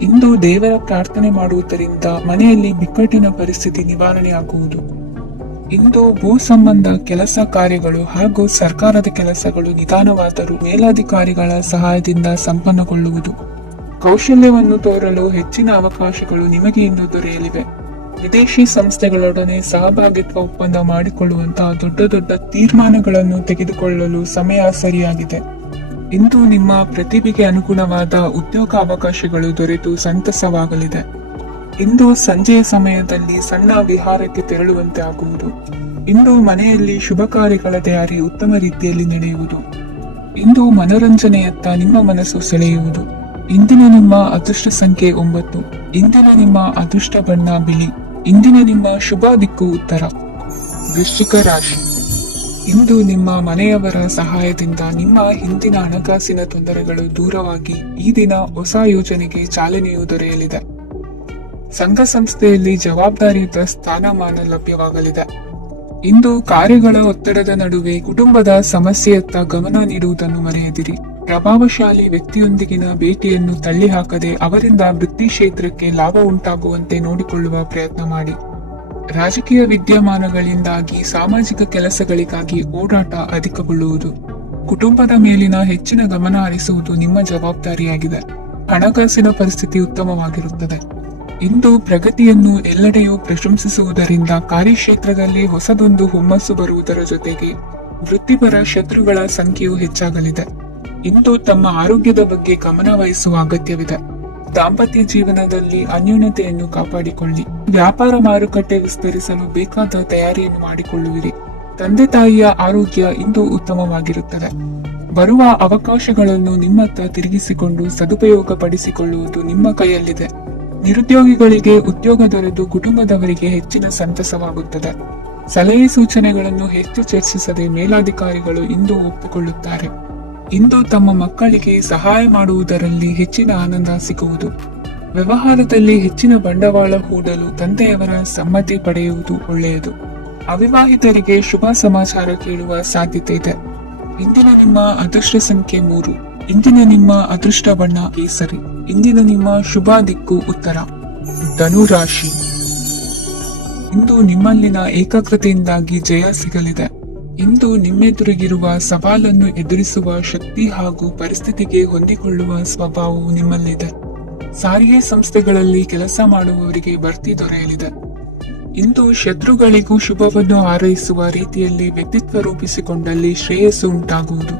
ಇಂದು ದೇವರ ಪ್ರಾರ್ಥನೆ ಮಾಡುವುದರಿಂದ ಮನೆಯಲ್ಲಿ ಬಿಕ್ಕಟ್ಟಿನ ಪರಿಸ್ಥಿತಿ ನಿವಾರಣೆಯಾಗುವುದು. ಇಂದು ಭೂ ಸಂಬಂಧ ಕೆಲಸ ಕಾರ್ಯಗಳು ಹಾಗೂ ಸರ್ಕಾರದ ಕೆಲಸಗಳು ನಿಧಾನವಾದರೂ ಮೇಲಾಧಿಕಾರಿಗಳ ಸಹಾಯದಿಂದ ಸಂಪನ್ನಗೊಳ್ಳುವುದು. ಕೌಶಲ್ಯವನ್ನು ತೋರಲು ಹೆಚ್ಚಿನ ಅವಕಾಶಗಳು ನಿಮಗೆ ಇಂದು ದೊರೆಯಲಿವೆ. ವಿದೇಶಿ ಸಂಸ್ಥೆಗಳೊಡನೆ ಸಹಭಾಗಿತ್ವ ಒಪ್ಪಂದ ಮಾಡಿಕೊಳ್ಳುವಂತಹ ದೊಡ್ಡ ದೊಡ್ಡ ತೀರ್ಮಾನಗಳನ್ನು ತೆಗೆದುಕೊಳ್ಳಲು ಸಮಯ ಸರಿಯಾಗಿದೆ. ಇಂದು ನಿಮ್ಮ ಪ್ರತಿಭೆಗೆ ಅನುಗುಣವಾದ ಉದ್ಯೋಗ ಅವಕಾಶಗಳು ದೊರೆತು ಸಂತಸವಾಗಲಿದೆ. ಇಂದು ಸಂಜೆಯ ಸಮಯದಲ್ಲಿ ಸಣ್ಣ ವಿಹಾರಕ್ಕೆ ತೆರಳುವಂತೆ ಆಗುವುದು. ಇಂದು ಮನೆಯಲ್ಲಿ ಶುಭ ಕಾರ್ಯಗಳ ತಯಾರಿ ಉತ್ತಮ ರೀತಿಯಲ್ಲಿ ನಡೆಯುವುದು. ಇಂದು ಮನೋರಂಜನೆಯತ್ತ ನಿಮ್ಮ ಮನಸ್ಸು ಸೆಳೆಯುವುದು. ಇಂದಿನ ನಿಮ್ಮ ಅದೃಷ್ಟ ಸಂಖ್ಯೆ 9. ಇಂದಿನ ನಿಮ್ಮ ಅದೃಷ್ಟ ಬಣ್ಣ ಬಿಳಿ. ಇಂದಿನ ನಿಮ್ಮ ಶುಭ ದಿಕ್ಕು ಉತ್ತರ. ವೃಶ್ಚಿಕ ರಾಶಿ. ಇಂದು ನಿಮ್ಮ ಮನೆಯವರ ಸಹಾಯದಿಂದ ನಿಮ್ಮ ಹಿಂದಿನ ಹಣಕಾಸಿನ ತೊಂದರೆಗಳು ದೂರವಾಗಿ ಈ ದಿನ ಹೊಸ ಯೋಜನೆಗೆ ಚಾಲನೆಯು ದೊರೆಯಲಿದೆ. ಸಂಘ ಸಂಸ್ಥೆಯಲ್ಲಿ ಜವಾಬ್ದಾರಿಯುತ ಸ್ಥಾನಮಾನ ಲಭ್ಯವಾಗಲಿದೆ. ಇಂದು ಕಾರ್ಯಗಳ ಒತ್ತಡದ ನಡುವೆ ಕುಟುಂಬದ ಸಮಸ್ಯೆಯತ್ತ ಗಮನ ನೀಡುವುದನ್ನು ಮರೆಯದಿರಿ. ಪ್ರಭಾವಶಾಲಿ ವ್ಯಕ್ತಿಯೊಂದಿಗಿನ ಭೇಟಿಯನ್ನು ತಳ್ಳಿಹಾಕದೆ ಅವರಿಂದ ವೃತ್ತಿ ಕ್ಷೇತ್ರಕ್ಕೆ ಲಾಭ ಉಂಟಾಗುವಂತೆ ನೋಡಿಕೊಳ್ಳುವ ಪ್ರಯತ್ನ ಮಾಡಿ. ರಾಜಕೀಯ ವಿದ್ಯಮಾನಗಳಿಂದಾಗಿ ಸಾಮಾಜಿಕ ಕೆಲಸಗಳಿಗಾಗಿ ಓಡಾಟ ಅಧಿಕಗೊಳ್ಳುವುದು. ಕುಟುಂಬದ ಮೇಲಿನ ಹೆಚ್ಚಿನ ಗಮನ ಹರಿಸುವುದು ನಿಮ್ಮ ಜವಾಬ್ದಾರಿಯಾಗಿದೆ. ಹಣಕಾಸಿನ ಪರಿಸ್ಥಿತಿ ಉತ್ತಮವಾಗಿರುತ್ತದೆ. ಇಂದು ಪ್ರಗತಿಯನ್ನು ಎಲ್ಲೆಡೆಯೂ ಪ್ರಶಂಸಿಸುವುದರಿಂದ ಕಾರ್ಯಕ್ಷೇತ್ರದಲ್ಲಿ ಹೊಸದೊಂದು ಹುಮ್ಮಸ್ಸು ಬರುವುದರ ಜೊತೆಗೆ ವೃತ್ತಿಪರ ಶತ್ರುಗಳ ಸಂಖ್ಯೆಯು ಹೆಚ್ಚಾಗಲಿದೆ. ಇಂದು ತಮ್ಮ ಆರೋಗ್ಯದ ಬಗ್ಗೆ ಗಮನ ವಹಿಸುವ ಅಗತ್ಯವಿದೆ. ದಾಂಪತ್ಯ ಜೀವನದಲ್ಲಿ ಅನ್ಯೋನ್ಯತೆಯನ್ನು ಕಾಪಾಡಿಕೊಳ್ಳಿ. ವ್ಯಾಪಾರ ಮಾರುಕಟ್ಟೆ ವಿಸ್ತರಿಸಲು ಬೇಕಾದ ತಯಾರಿಯನ್ನು ಮಾಡಿಕೊಳ್ಳುವಿರಿ. ತಂದೆ ತಾಯಿಯ ಆರೋಗ್ಯ ಇಂದು ಉತ್ತಮವಾಗಿರುತ್ತದೆ. ಬರುವ ಅವಕಾಶಗಳನ್ನು ನಿಮ್ಮತ್ತ ತಿರುಗಿಸಿಕೊಂಡು ಸದುಪಯೋಗ ಪಡಿಸಿಕೊಳ್ಳುವುದು ನಿಮ್ಮ ಕೈಯಲ್ಲಿದೆ. ನಿರುದ್ಯೋಗಿಗಳಿಗೆ ಉದ್ಯೋಗ ದೊರೆತು ಕುಟುಂಬದವರಿಗೆ ಹೆಚ್ಚಿನ ಸಂತಸವಾಗುತ್ತದೆ. ಸಲಹೆ ಸೂಚನೆಗಳನ್ನು ಹೆಚ್ಚು ಚರ್ಚಿಸದೆ ಮೇಲಾಧಿಕಾರಿಗಳು ಇಂದು ಒಪ್ಪಿಕೊಳ್ಳುತ್ತಾರೆ. ಇಂದು ತಮ್ಮ ಮಕ್ಕಳಿಗೆ ಸಹಾಯ ಮಾಡುವುದರಲ್ಲಿ ಹೆಚ್ಚಿನ ಆನಂದ ಸಿಗುವುದು. ವ್ಯವಹಾರದಲ್ಲಿ ಹೆಚ್ಚಿನ ಬಂಡವಾಳ ಹೂಡಲು ತಂದೆಯವರ ಸಮ್ಮತಿ ಪಡೆಯುವುದು ಒಳ್ಳೆಯದು. ಅವಿವಾಹಿತರಿಗೆ ಶುಭ ಸಮಾಚಾರ ಕೇಳುವ ಸಾಧ್ಯತೆ ಇದೆ. ಇಂದಿನ ನಿಮ್ಮ ಅದೃಷ್ಟ ಸಂಖ್ಯೆ 3. ಇಂದಿನ ನಿಮ್ಮ ಅದೃಷ್ಟ ಬಣ್ಣ ಕೇಸರಿ. ಇಂದಿನ ನಿಮ್ಮ ಶುಭ ದಿಕ್ಕು ಉತ್ತರ. ಧನು ರಾಶಿ. ಇಂದು ನಿಮ್ಮಲ್ಲಿನ ಏಕಾಗ್ರತೆಯಿಂದಾಗಿ ಜಯ ಸಿಗಲಿದೆ. ಇಂದು ನಿಮ್ಮೆದುರಿಗಿರುವ ಸವಾಲನ್ನು ಎದುರಿಸುವ ಶಕ್ತಿ ಹಾಗೂ ಪರಿಸ್ಥಿತಿಗೆ ಹೊಂದಿಕೊಳ್ಳುವ ಸ್ವಭಾವವು ನಿಮ್ಮಲ್ಲಿದೆ. ಸಾರಿಗೆ ಸಂಸ್ಥೆಗಳಲ್ಲಿ ಕೆಲಸ ಮಾಡುವವರಿಗೆ ಬಡ್ತಿ ದೊರೆಯಲಿದೆ. ಇಂದು ಶತ್ರುಗಳಿಗೂ ಶುಭವನ್ನು ಹಾರೈಸುವ ರೀತಿಯಲ್ಲಿ ವ್ಯಕ್ತಿತ್ವ ರೂಪಿಸಿಕೊಂಡಲ್ಲಿ ಶ್ರೇಯಸ್ಸು ಉಂಟಾಗುವುದು.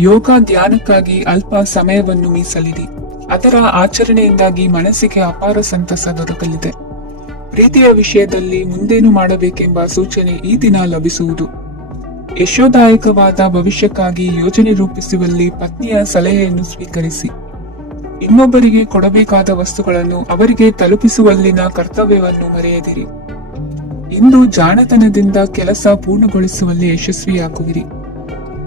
ಯೋಗ ಧ್ಯಾನಕ್ಕಾಗಿ ಅಲ್ಪ ಸಮಯವನ್ನು ಮೀಸಲಿಡಿ. ಅದರ ಆಚರಣೆಯಿಂದಾಗಿ ಮನಸ್ಸಿಗೆ ಅಪಾರ ಸಂತಸ ದೊರಕಲಿದೆ. ಪ್ರೀತಿಯ ವಿಷಯದಲ್ಲಿ ಮುಂದೇನು ಮಾಡಬೇಕೆಂಬ ಸೂಚನೆ ಈ ದಿನ ಲಭಿಸುವುದು. ಯಶೋದಾಯಕವಾದ ಭವಿಷ್ಯಕ್ಕಾಗಿ ಯೋಜನೆ ರೂಪಿಸುವಲ್ಲಿ ಪತ್ನಿಯ ಸಲಹೆಯನ್ನು ಸ್ವೀಕರಿಸಿ. ಇನ್ನೊಬ್ಬರಿಗೆ ಕೊಡಬೇಕಾದ ವಸ್ತುಗಳನ್ನು ಅವರಿಗೆ ತಲುಪಿಸುವಲ್ಲಿನ ಕರ್ತವ್ಯವನ್ನು ಮರೆಯದಿರಿ. ಇಂದು ಜಾಣತನದಿಂದ ಕೆಲಸ ಪೂರ್ಣಗೊಳಿಸುವಲ್ಲಿ ಯಶಸ್ವಿಯಾಗುವಿರಿ.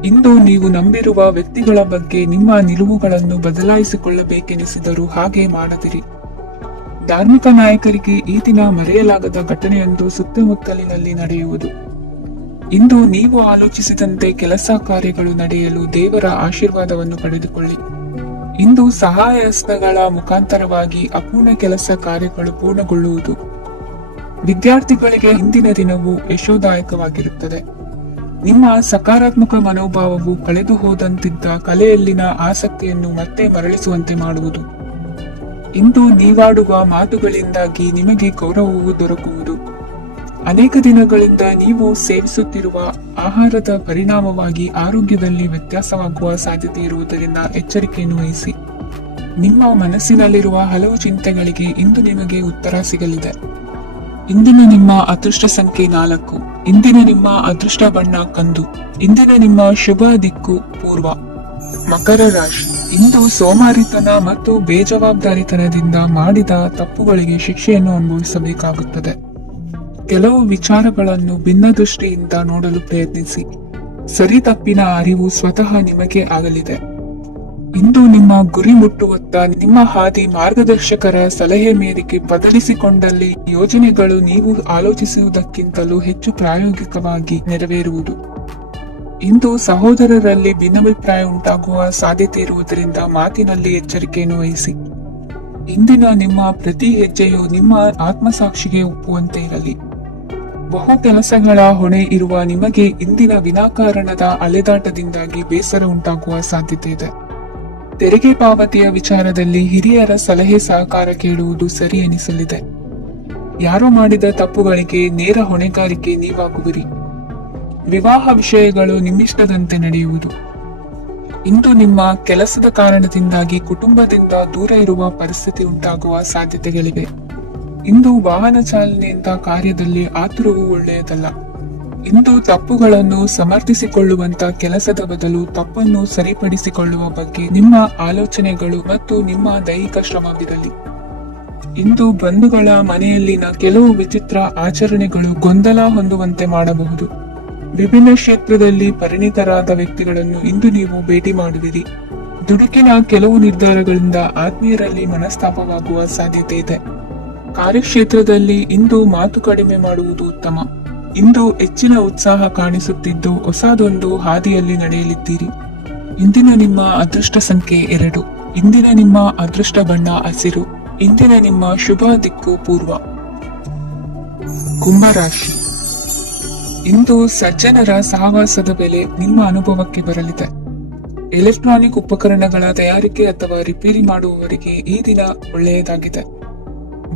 ಇಂದು ನೀವು ನಂಬಿರುವ ವ್ಯಕ್ತಿಗಳ ಬಗ್ಗೆ ನಿಮ್ಮ ನಿಲುವುಗಳನ್ನು ಬದಲಾಯಿಸಿಕೊಳ್ಳಬೇಕೆನಿಸಿದರೂ ಹಾಗೆ ಮಾಡದಿರಿ. ಧಾರ್ಮಿಕ ನಾಯಕರಿಗೆ ಈ ದಿನ ಮರೆಯಲಾಗದ ಘಟನೆಯೊಂದು ಸುತ್ತಮುತ್ತಲಿನಲ್ಲಿ ನಡೆಯುವುದು. ಇಂದು ನೀವು ಆಲೋಚಿಸಿದಂತೆ ಕೆಲಸ ಕಾರ್ಯಗಳು ನಡೆಯಲು ದೇವರ ಆಶೀರ್ವಾದವನ್ನು ಪಡೆದುಕೊಳ್ಳಿ. ಇಂದು ಸಹಾಯ ಹಸ್ತಗಳ ಮುಖಾಂತರವಾಗಿ ಅಪೂರ್ಣ ಕೆಲಸ ಕಾರ್ಯಗಳು ಪೂರ್ಣಗೊಳ್ಳುವುದು. ವಿದ್ಯಾರ್ಥಿಗಳಿಗೆ ಇಂದಿನ ದಿನವು ಯಶೋದಾಯಕವಾಗಿರುತ್ತದೆ. ನಿಮ್ಮ ಸಕಾರಾತ್ಮಕ ಮನೋಭಾವವು ಕಳೆದು ಹೋದಂತಿದ್ದ ಕಲೆಯಲ್ಲಿನ ಆಸಕ್ತಿಯನ್ನು ಮತ್ತೆ ಮರಳಿಸುವಂತೆ ಮಾಡುವುದು. ಇಂದು ನೀವಾಡುವ ಮಾತುಗಳಿಂದಾಗಿ ನಿಮಗೆ ಗೌರವವು ದೊರಕುವುದು. ಅನೇಕ ದಿನಗಳಿಂದ ನೀವು ಸೇವಿಸುತ್ತಿರುವ ಆಹಾರದ ಪರಿಣಾಮವಾಗಿ ಆರೋಗ್ಯದಲ್ಲಿ ವ್ಯತ್ಯಾಸವಾಗುವ ಸಾಧ್ಯತೆ ಇರುವುದರಿಂದ ಎಚ್ಚರಿಕೆಯನ್ನು ವಹಿಸಿ. ನಿಮ್ಮ ಮನಸ್ಸಿನಲ್ಲಿರುವ ಹಲವು ಚಿಂತೆಗಳಿಗೆ ಇಂದು ನಿಮಗೆ ಉತ್ತರ ಸಿಗಲಿದೆ. ಇಂದಿನ ನಿಮ್ಮ ಅದೃಷ್ಟ ಸಂಖ್ಯೆ 4. ಇಂದಿನ ನಿಮ್ಮ ಅದೃಷ್ಟ ಬಣ್ಣ ಕಂದು. ಇಂದಿನ ನಿಮ್ಮ ಶುಭ ದಿಕ್ಕು ಪೂರ್ವ. ಮಕರ ರಾಶಿ. ಇಂದು ಸೋಮಾರಿತನ ಮತ್ತು ಬೇಜವಾಬ್ದಾರಿತನದಿಂದ ಮಾಡಿದ ತಪ್ಪುಗಳಿಗೆ ಶಿಕ್ಷೆಯನ್ನು ಅನುಭವಿಸಬೇಕಾಗುತ್ತದೆ. ಕೆಲವು ವಿಚಾರಗಳನ್ನು ಭಿನ್ನ ದೃಷ್ಟಿಯಿಂದ ನೋಡಲು ಪ್ರಯತ್ನಿಸಿ. ಸರಿ ತಪ್ಪಿನ ಅರಿವು ಸ್ವತಃ ನಿಮಗೆ ಆಗಲಿದೆ. ಇಂದು ನಿಮ್ಮ ಗುರಿ ಮುಟ್ಟುವತ್ತ ನಿಮ್ಮ ಹಾದಿ ಮಾರ್ಗದರ್ಶಕರ ಸಲಹೆ ಮೇರೆಗೆ ಬದಲಿಸಿಕೊಂಡಲ್ಲಿ ಯೋಜನೆಗಳು ನೀವು ಆಲೋಚಿಸುವುದಕ್ಕಿಂತಲೂ ಹೆಚ್ಚು ಪ್ರಾಯೋಗಿಕವಾಗಿ ನೆರವೇರುವುದು. ಇಂದು ಸಹೋದರರಲ್ಲಿ ಭಿನ್ನಾಭಿಪ್ರಾಯ ಉಂಟಾಗುವ ಸಾಧ್ಯತೆ ಇರುವುದರಿಂದ ಮಾತಿನಲ್ಲಿ ಎಚ್ಚರಿಕೆಯನ್ನು ವಹಿಸಿ. ಇಂದಿನ ನಿಮ್ಮ ಪ್ರತಿ ಹೆಜ್ಜೆಯು ನಿಮ್ಮ ಆತ್ಮಸಾಕ್ಷಿಗೆ ಒಪ್ಪುವಂತೆ ಇರಲಿ. ಬಹು ಕೆಲಸಗಳ ಹೊಣೆ ಇರುವ ನಿಮಗೆ ಇಂದಿನ ವಿನಾಕಾರಣದ ಅಲೆದಾಟದಿಂದಾಗಿ ಬೇಸರ ಉಂಟಾಗುವ ಸಾಧ್ಯತೆ ಇದೆ. ತೆರಿಗೆ ಪಾವತಿಯ ವಿಚಾರದಲ್ಲಿ ಹಿರಿಯರ ಸಲಹೆ ಸಹಕಾರ ಕೇಳುವುದು ಸರಿ ಎನಿಸಲಿದೆ. ಯಾರೋ ಮಾಡಿದ ತಪ್ಪುಗಳಿಗೆ ನೇರ ಹೊಣೆಗಾರಿಕೆ ನೀವಾಗುವಿರಿ. ವಿವಾಹ ವಿಷಯಗಳು ನಿಮ್ಮಿಷ್ಟದಂತೆ ನಡೆಯುವುದು. ಇಂದು ನಿಮ್ಮ ಕೆಲಸದ ಕಾರಣದಿಂದಾಗಿ ಕುಟುಂಬದಿಂದ ದೂರ ಇರುವ ಪರಿಸ್ಥಿತಿ ಉಂಟಾಗುವ ಸಾಧ್ಯತೆಗಳಿವೆ. ಇಂದು ವಾಹನ ಚಾಲನೆಯಿಂದ ಕಾರ್ಯದಲ್ಲಿ ಆತುರವು ಒಳ್ಳೆಯದಲ್ಲ. ಇಂದು ತಪ್ಪುಗಳನ್ನು ಸಮರ್ಥಿಸಿಕೊಳ್ಳುವಂತ ಕೆಲಸದ ಬದಲು ತಪ್ಪನ್ನು ಸರಿಪಡಿಸಿಕೊಳ್ಳುವ ಬಗ್ಗೆ ನಿಮ್ಮ ಆಲೋಚನೆಗಳು ಮತ್ತು ನಿಮ್ಮ ದೈಹಿಕ ಶ್ರಮವಿರಲಿ. ಇಂದು ಬಂಧುಗಳ ಮನೆಯಲ್ಲಿನ ಕೆಲವು ವಿಚಿತ್ರ ಆಚರಣೆಗಳು ಗೊಂದಲ ಹೊಂದುವಂತೆ ಮಾಡಬಹುದು. ವಿಭಿನ್ನ ಕ್ಷೇತ್ರದಲ್ಲಿ ಪರಿಣಿತರಾದ ವ್ಯಕ್ತಿಗಳನ್ನು ಇಂದು ನೀವು ಭೇಟಿ ಮಾಡುವಿರಿ. ದುಡುಕಿನ ಕೆಲವು ನಿರ್ಧಾರಗಳಿಂದ ಆತ್ಮೀಯರಲ್ಲಿ ಮನಸ್ತಾಪವಾಗುವ ಸಾಧ್ಯತೆ ಇದೆ. ಕಾರ್ಯಕ್ಷೇತ್ರದಲ್ಲಿ ಇಂದು ಮಾತು ಕಡಿಮೆ ಮಾಡುವುದು ಉತ್ತಮ. ಇಂದು ಹೆಚ್ಚಿನ ಉತ್ಸಾಹ ಕಾಣಿಸುತ್ತಿದ್ದು ಹೊಸದೊಂದು ಹಾದಿಯಲ್ಲಿ ನಡೆಯಲಿದ್ದೀರಿ. ಇಂದಿನ ನಿಮ್ಮ ಅದೃಷ್ಟ ಸಂಖ್ಯೆ 2. ಇಂದಿನ ನಿಮ್ಮ ಅದೃಷ್ಟ ಬಣ್ಣ ಹಸಿರು. ಇಂದಿನ ನಿಮ್ಮ ಶುಭ ದಿಕ್ಕು ಪೂರ್ವ. ಕುಂಭರಾಶಿ. ಇಂದು ಸಜ್ಜನರ ಸಹವಾಸದ ಬೆಲೆ ನಿಮ್ಮ ಅನುಭವಕ್ಕೆ ಬರಲಿದೆ. ಎಲೆಕ್ಟ್ರಾನಿಕ್ ಉಪಕರಣಗಳ ತಯಾರಿಕೆ ಅಥವಾ ರಿಪೇರಿ ಮಾಡುವವರಿಗೆ ಈ ದಿನ ಒಳ್ಳೆಯದಾಗಿದೆ.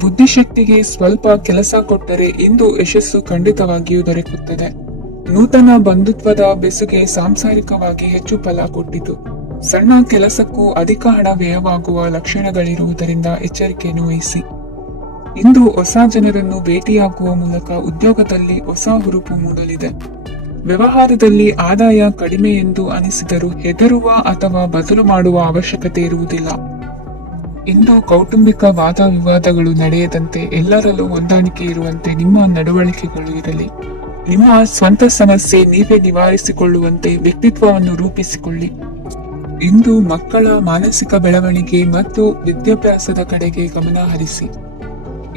ಬುದ್ಧಿಶಕ್ತಿಗೆ ಸ್ವಲ್ಪ ಕೆಲಸ ಕೊಟ್ಟರೆ ಇಂದು ಯಶಸ್ಸು ಖಂಡಿತವಾಗಿಯೂ ದೊರಕುತ್ತದೆ. ನೂತನ ಬಂಧುತ್ವದ ಬೆಸುಗೆ ಸಾಂಸಾರಿಕವಾಗಿ ಹೆಚ್ಚು ಫಲ ಕೊಟ್ಟಿತು. ಸಣ್ಣ ಕೆಲಸಕ್ಕೂ ಅಧಿಕ ಹಣ ವ್ಯಯವಾಗುವ ಲಕ್ಷಣಗಳಿರುವುದರಿಂದ ಎಚ್ಚರಿಕೆಯನ್ನು ವಹಿಸಿ. ಇಂದು ಹೊಸ ಜನರನ್ನು ಭೇಟಿಯಾಗುವ ಮೂಲಕ ಉದ್ಯೋಗದಲ್ಲಿ ಹೊಸ ಹುರುಪು ಮೂಡಲಿದೆ. ವ್ಯವಹಾರದಲ್ಲಿ ಆದಾಯ ಕಡಿಮೆ ಎಂದು ಅನಿಸಿದರೂ ಹೆದರುವ ಅಥವಾ ಬದಲು ಮಾಡುವ ಅವಶ್ಯಕತೆ ಇರುವುದಿಲ್ಲ. ಇಂದು ಕೌಟುಂಬಿಕ ವಾದ ವಿವಾದಗಳು ನಡೆಯದಂತೆ ಎಲ್ಲರಲ್ಲೂ ಹೊಂದಾಣಿಕೆ ಇರುವಂತೆ ನಿಮ್ಮ ನಡವಳಿಕೆಗಳು ಇರಲಿ. ನಿಮ್ಮ ಸ್ವಂತ ಸಮಸ್ಯೆ ನೀವೇ ನಿವಾರಿಸಿಕೊಳ್ಳುವಂತೆ ವ್ಯಕ್ತಿತ್ವವನ್ನು ರೂಪಿಸಿಕೊಳ್ಳಿ. ಇಂದು ಮಕ್ಕಳ ಮಾನಸಿಕ ಬೆಳವಣಿಗೆ ಮತ್ತು ವಿದ್ಯಾಭ್ಯಾಸದ ಕಡೆಗೆ ಗಮನ ಹರಿಸಿ.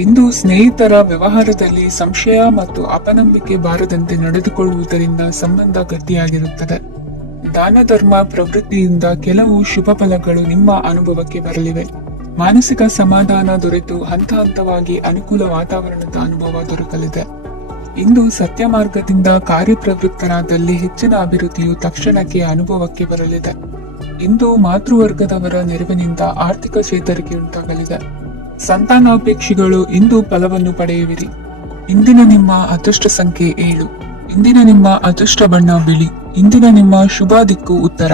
ಇಂದು ಸ್ನೇಹಿತರ ವ್ಯವಹಾರದಲ್ಲಿ ಸಂಶಯ ಮತ್ತು ಅಪನಂಬಿಕೆ ಬಾರದಂತೆ ನಡೆದುಕೊಳ್ಳುವುದರಿಂದ ಸಂಬಂಧ ಗಟ್ಟಿಯಾಗಿರುತ್ತದೆ. ದಾನ ಧರ್ಮ ಪ್ರವೃತ್ತಿಯಿಂದ ಕೆಲವು ಶುಭ ಫಲಗಳು ನಿಮ್ಮ ಅನುಭವಕ್ಕೆ ಬರಲಿವೆ. ಮಾನಸಿಕ ಸಮಾಧಾನ ದೊರೆತು ಹಂತ ಹಂತವಾಗಿ ಅನುಕೂಲ ವಾತಾವರಣದ ಅನುಭವ ದೊರಕಲಿದೆ. ಇಂದು ಸತ್ಯ ಮಾರ್ಗದಿಂದ ಕಾರ್ಯಪ್ರವೃತ್ತರಾದಲ್ಲಿ ಹೆಚ್ಚಿನ ಅಭಿವೃದ್ಧಿಯು ತಕ್ಷಣಕ್ಕೆ ಅನುಭವಕ್ಕೆ ಬರಲಿದೆ. ಇಂದು ಮಾತೃವರ್ಗದವರ ನೆರವಿನಿಂದ ಆರ್ಥಿಕ ಚೇತರಿಕೆ ಉಂಟಾಗಲಿದೆ. ಸಂತಾನಾಪೇಕ್ಷಿಗಳು ಇಂದು ಫಲವನ್ನು ಪಡೆಯುವಿರಿ. ಇಂದಿನ ನಿಮ್ಮ ಅದೃಷ್ಟ ಸಂಖ್ಯೆ 7. ಇಂದಿನ ನಿಮ್ಮ ಅದೃಷ್ಟ ಬಣ್ಣ ಬಿಳಿ. ಇಂದಿನ ನಿಮ್ಮ ಶುಭ ದಿಕ್ಕು ಉತ್ತರ.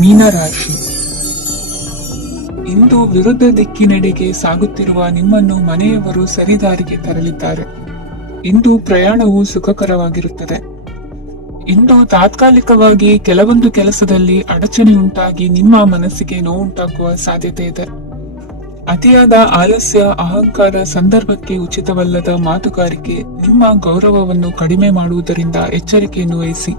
ಮೀನರಾಶಿ. ಇಂದು ವಿರುದ್ಧ ದಿಕ್ಕಿನೆಡೆಗೆ ಸಾಗುತ್ತಿರುವ ನಿಮ್ಮನ್ನು ಮನೆಯವರು ಸರಿದಾರಿಗೆ ತರಲಿದ್ದಾರೆ. ಇಂದು ಪ್ರಯಾಣವು ಸುಖಕರವಾಗಿರುತ್ತದೆ. ಇಂದು ತಾತ್ಕಾಲಿಕವಾಗಿ ಕೆಲವೊಂದು ಕೆಲಸದಲ್ಲಿ ಅಡಚಣೆ ಉಂಟಾಗಿ ನಿಮ್ಮ ಮನಸ್ಸಿಗೆ ನೋವುಂಟಾಗುವ ಸಾಧ್ಯತೆ ಇದೆ. ಅತಿಯಾದ ಆಲಸ್ಯ, ಅಹಂಕಾರ, ಸಂದರ್ಭಕ್ಕೆ ಉಚಿತವಲ್ಲದ ಮಾತುಗಾರಿಕೆ ನಿಮ್ಮ ಗೌರವವನ್ನು ಕಡಿಮೆ ಮಾಡುವುದರಿಂದ ಎಚ್ಚರಿಕೆಯನ್ನು ವಹಿಸಿ.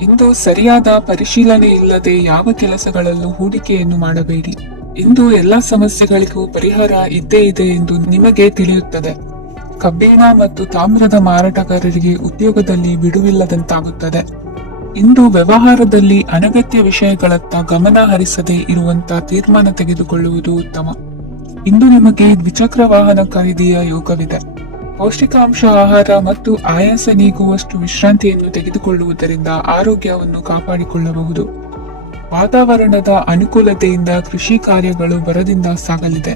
ಇಂದು ಸರಿಯಾದ ಪರಿಶೀಲನೆ ಇಲ್ಲದೆ ಯಾವ ಕೆಲಸಗಳಲ್ಲೂ ಹೂಡಿಕೆಯನ್ನು ಮಾಡಬೇಡಿ. ಇಂದು ಎಲ್ಲಾ ಸಮಸ್ಯೆಗಳಿಗೂ ಪರಿಹಾರ ಇದ್ದೇ ಇದೆ ಎಂದು ನಿಮಗೆ ತಿಳಿಯುತ್ತದೆ. ಕಬ್ಬಿಣ ಮತ್ತು ತಾಮ್ರದ ಮಾರಾಟಗಾರರಿಗೆ ಉದ್ಯೋಗದಲ್ಲಿ ಬಿಡುವಿಲ್ಲದಂತಾಗುತ್ತದೆ. ಇಂದು ವ್ಯವಹಾರದಲ್ಲಿ ಅನಗತ್ಯ ವಿಷಯಗಳತ್ತ ಗಮನ ಹರಿಸದೆ ಇರುವಂತ ತೀರ್ಮಾನ ತೆಗೆದುಕೊಳ್ಳುವುದು ಉತ್ತಮ. ಇಂದು ನಿಮಗೆ ದ್ವಿಚಕ್ರ ವಾಹನ ಖರೀದಿಯ ಯೋಗವಿದೆ. ಪೌಷ್ಟಿಕಾಂಶ ಆಹಾರ ಮತ್ತು ಆಯಾಸ ನೀಗುವಷ್ಟು ವಿಶ್ರಾಂತಿಯನ್ನು ತೆಗೆದುಕೊಳ್ಳುವುದರಿಂದ ಆರೋಗ್ಯವನ್ನು ಕಾಪಾಡಿಕೊಳ್ಳಬಹುದು. ವಾತಾವರಣದ ಅನುಕೂಲತೆಯಿಂದ ಕೃಷಿ ಕಾರ್ಯಗಳು ಭರದಿಂದ ಸಾಗಲಿದೆ.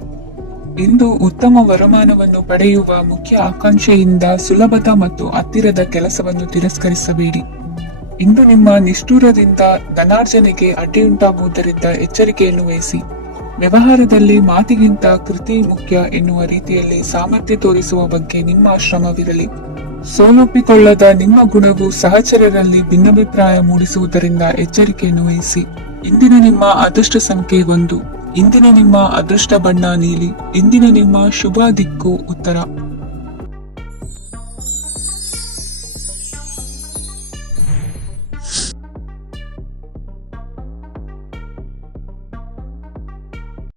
ಇಂದು ಉತ್ತಮ ವರಮಾನವನ್ನು ಪಡೆಯುವ ಮುಖ್ಯ ಆಕಾಂಕ್ಷೆಯಿಂದ ಸುಲಭದ ಮತ್ತು ಹತ್ತಿರದ ಕೆಲಸವನ್ನು ತಿರಸ್ಕರಿಸಬೇಡಿ. ಇಂದು ನಿಮ್ಮ ನಿಷ್ಠೂರದಿಂದ ಧನಾರ್ಜನೆಗೆ ಅಡ್ಡಿಯುಂಟಾಗುವುದರಿಂದ ಎಚ್ಚರಿಕೆಯನ್ನು ವಹಿಸಿ. ವ್ಯವಹಾರದಲ್ಲಿ ಮಾತಿಗಿಂತ ಕೃತಿ ಮುಖ್ಯ ಎನ್ನುವ ರೀತಿಯಲ್ಲಿ ಸಾಮರ್ಥ್ಯ ತೋರಿಸುವ ಬಗ್ಗೆ ನಿಮ್ಮ ಶ್ರಮವಿರಲಿ. ಸೋಲೊಪ್ಪಿಕೊಳ್ಳದ ನಿಮ್ಮ ಗುಣವು ಸಹಚರರಲ್ಲಿ ಭಿನ್ನಾಭಿಪ್ರಾಯ ಮೂಡಿಸುವುದರಿಂದ ಎಚ್ಚರಿಕೆಯನ್ನು ವಹಿಸಿ. ಇಂದಿನ ನಿಮ್ಮ ಅದೃಷ್ಟ ಸಂಖ್ಯೆ 1. ಇಂದಿನ ನಿಮ್ಮ ಅದೃಷ್ಟ ಬಣ್ಣ ನೀಲಿ. ಇಂದಿನ ನಿಮ್ಮ ಶುಭ ದಿಕ್ಕು ಉತ್ತರ.